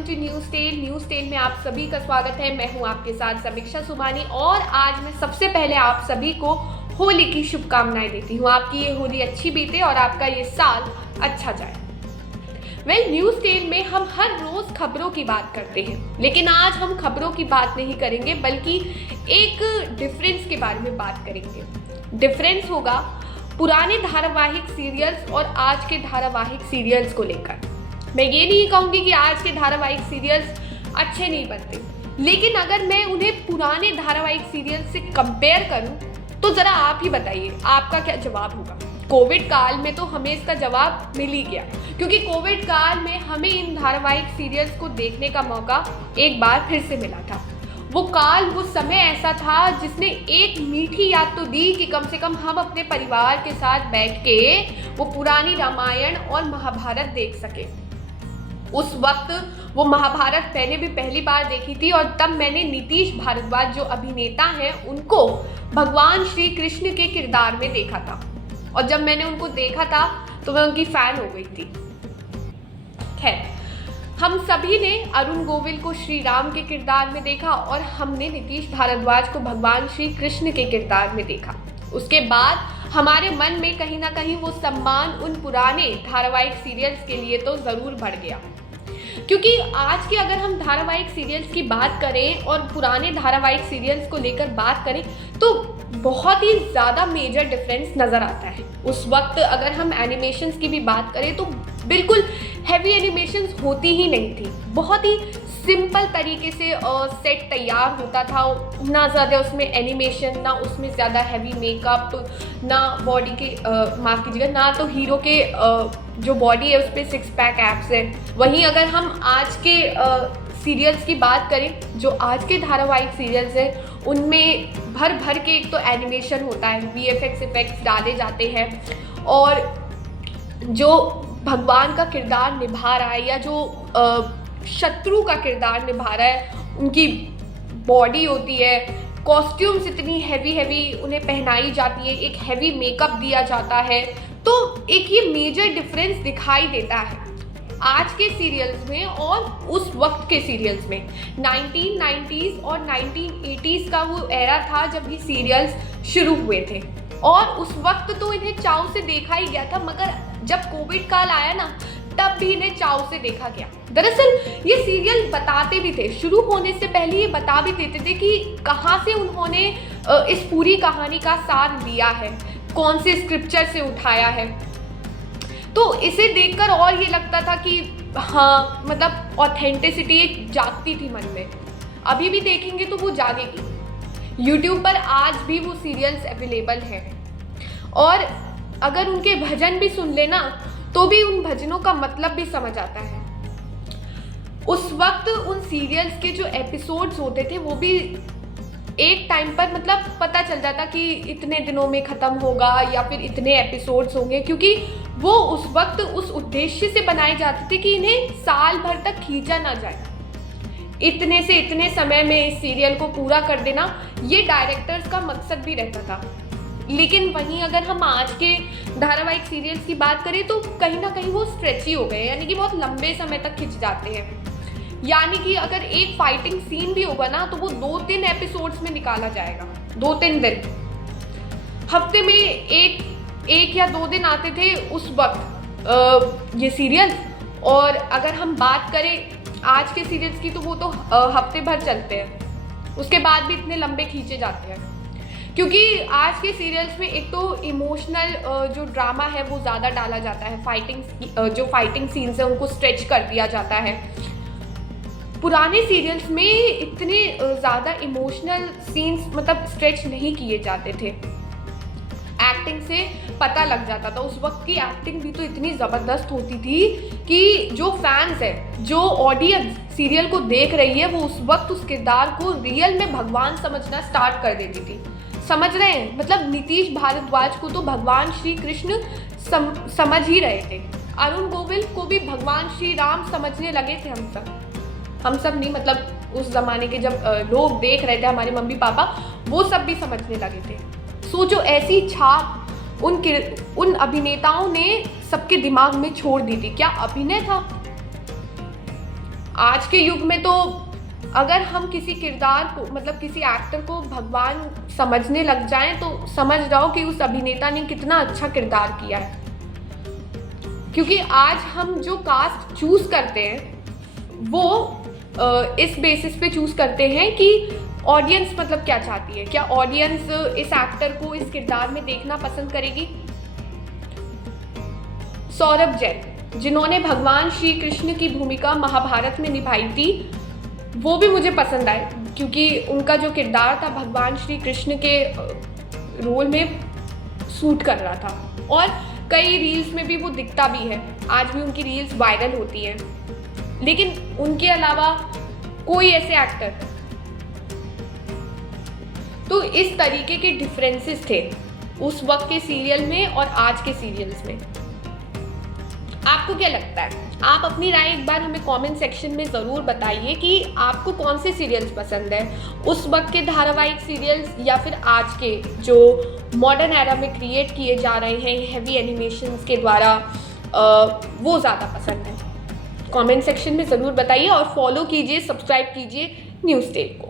Welcome to News Tell. News Tell में आप सभी का स्वागत है। मैं हूं आपके साथ समीक्षा सुमानी और आज मैं सबसे पहले आप सभी को होली की शुभकामनाएं देती हूं। आपकी ये होली अच्छी बीते और आपका ये साल अच्छा जाए। न्यूज़ टेल में हम हर रोज खबरों की बात करते हैं, लेकिन आज हम खबरों की बात नहीं करेंगे बल्कि एक डिफरेंस के बारे में बात करेंगे। डिफरेंस होगा पुराने धारावाहिक सीरियल्स और आज के धारावाहिक सीरियल्स को लेकर। मैं ये नहीं कहूँगी कि आज के धारावाहिक सीरियल्स अच्छे नहीं बनते, लेकिन अगर मैं उन्हें पुराने धारावाहिक सीरियल्स से कंपेयर करूँ तो ज़रा आप ही बताइए आपका क्या जवाब होगा। कोविड काल में तो हमें इसका जवाब मिल ही गया, क्योंकि कोविड काल में हमें इन धारावाहिक सीरियल्स को देखने का मौका एक बार फिर से मिला था। वो काल, वो समय ऐसा था जिसने एक मीठी याद तो दी कि कम से कम हम अपने परिवार के साथ बैठ के वो पुरानी रामायण और महाभारत देख सके। उस वक्त वो महाभारत मैंने भी पहली बार देखी थी और तब मैंने नीतीश भारद्वाज जो अभिनेता हैं उनको भगवान श्री कृष्ण के किरदार में देखा था, और जब मैंने उनको देखा था तो मैं उनकी फैन हो गई थी। खैर, हम सभी ने अरुण गोविल को श्री राम के किरदार में देखा और हमने नीतीश भारद्वाज को भगवान श्री कृष्ण के किरदार में देखा। उसके बाद हमारे मन में कहीं ना कहीं वो सम्मान उन पुराने धारावाहिक सीरियल्स के लिए तो ज़रूर बढ़ गया, क्योंकि आज के अगर हम धारावाहिक सीरियल्स की बात करें और पुराने धारावाहिक सीरियल्स को लेकर बात करें तो बहुत ही ज़्यादा मेजर डिफरेंस नज़र आता है। उस वक्त अगर हम एनिमेशंस की भी बात करें तो बिल्कुल हैवी एनिमेशंस होती ही नहीं थी। बहुत ही सिंपल तरीके से सेट तैयार होता था, ना ज़्यादा उसमें एनिमेशन, ना उसमें ज़्यादा हैवी मेकअप, ना बॉडी के माफ़ कीजिएगा, ना तो हीरो के जो बॉडी है उस पर 6 पैक एब्स है। वहीं अगर हम आज के सीरियल्स की बात करें, जो आज के धारावाहिक सीरियल्स हैं उनमें भर भर के एक तो एनिमेशन होता है, VFX इफेक्ट्स डाले जाते हैं, और जो भगवान का किरदार निभा रहा है या जो शत्रु का किरदार निभा रहा है उनकी बॉडी होती है, कॉस्ट्यूम्स इतनी हैवी उन्हें पहनाई जाती है, एक हैवी मेकअप दिया जाता है, तो एक ये मेजर डिफरेंस दिखाई देता है आज के सीरियल्स में और उस वक्त के सीरियल्स में। 1990s और 1980s का वो एरा था जब ये सीरियल्स शुरू हुए थे, और उस वक्त तो इन्हें चाव से देखा ही गया था, मगर जब कोविड काल आया ना तब भी इन्हें चाव से देखा गया। दरअसल ये सीरियल बताते भी थे, शुरू होने से पहले ये बता भी देते थे कि कहाँ से उन्होंने इस पूरी कहानी का सार लिया है, कौन से स्क्रिप्चर से उठाया है। तो इसे देखकर और ये लगता था कि हाँ, मतलब ऑथेंटिसिटी एक जागती थी मन में। अभी भी देखेंगे तो वो जागेगी। यूट्यूब पर आज भी वो सीरियल्स अवेलेबल हैं, और अगर उनके भजन भी सुन लेना तो भी उन भजनों का मतलब भी समझ आता है। उस वक्त उन सीरियल्स के जो एपिसोड्स होते थे वो भी एक टाइम पर मतलब पता चल जाता कि इतने दिनों में ख़त्म होगा या फिर इतने एपिसोड्स होंगे, क्योंकि वो उस वक्त उस उद्देश्य से बनाए जाते थे कि इन्हें साल भर तक खींचा ना जाए। इतने से इतने समय में इस सीरियल को पूरा कर देना ये डायरेक्टर्स का मकसद भी रहता था। लेकिन वहीं अगर हम आज के धारावाहिक सीरियल्स की बात करें तो कहीं ना कहीं वो स्ट्रेची हो गए, यानी कि बहुत लंबे समय तक खिंच जाते हैं। यानी कि अगर एक फाइटिंग सीन भी होगा ना तो वो 2-3 एपिसोड्स में निकाला जाएगा, 2-3 दिन। हफ्ते में एक या 2 दिन आते थे उस वक्त ये सीरियल्स, और अगर हम बात करें आज के सीरियल्स की तो वो तो हफ्ते भर चलते हैं, उसके बाद भी इतने लंबे खींचे जाते हैं। क्योंकि आज के सीरियल्स में एक तो इमोशनल जो ड्रामा है वो ज़्यादा डाला जाता है, जो फाइटिंग सीन्स है उनको स्ट्रेच कर दिया जाता है। पुराने सीरियल्स में इतने ज़्यादा इमोशनल सीन्स मतलब स्ट्रेच नहीं किए जाते थे। एक्टिंग से पता लग जाता था, उस वक्त की एक्टिंग भी तो इतनी ज़बरदस्त होती थी कि जो फैंस है, जो ऑडियंस सीरियल को देख रही है, वो उस वक्त उस किरदार को रियल में भगवान समझना स्टार्ट कर देती थी। समझ रहे हैं, मतलब नीतीश भारद्वाज को तो भगवान श्री कृष्ण समझ ही रहे थे। अरुण गोविल को भी भगवान श्री राम समझने लगे थे। हम सब नहीं, मतलब उस ज़माने के जब लोग देख रहे थे, हमारे मम्मी पापा, वो सब भी समझने लगे थे। सोचो, ऐसी छाप उन अभिनेताओं ने सबके दिमाग में छोड़ दी थी। क्या अभिनय था? आज के युग में तो अगर हम किसी किरदार को मतलब किसी एक्टर को भगवान समझने लग जाएं तो समझ जाओ कि उस अभिनेता ने कितना अच्छा किरदार किया है। क्योंकि आज हम जो कास्ट चूज करते हैं वो इस बेसिस पे चूज करते हैं कि ऑडियंस मतलब क्या चाहती है, क्या ऑडियंस इस एक्टर को इस किरदार में देखना पसंद करेगी। सौरभ जैन जिन्होंने भगवान श्री कृष्ण की भूमिका महाभारत में निभाई थी, वो भी मुझे पसंद आए क्योंकि उनका जो किरदार था भगवान श्री कृष्ण के रोल में सूट कर रहा था और कई रील्स में भी वो दिखता भी है। आज भी उनकी रील्स वायरल होती हैं। लेकिन उनके अलावा कोई ऐसे एक्टर, तो इस तरीके के डिफरेंसेस थे उस वक्त के सीरियल में और आज के सीरियल्स में। आपको क्या लगता है? आप अपनी राय एक बार हमें कमेंट सेक्शन में ज़रूर बताइए कि आपको कौन से सीरियल्स पसंद है, उस वक्त के धारावाहिक सीरियल्स या फिर आज के जो मॉडर्न एरा में क्रिएट किए जा रहे हैं हैवी एनिमेशंस के द्वारा, वो ज़्यादा पसंद है। कमेंट सेक्शन में ज़रूर बताइए और फॉलो कीजिए, सब्सक्राइब कीजिए न्यूज़ टेल को।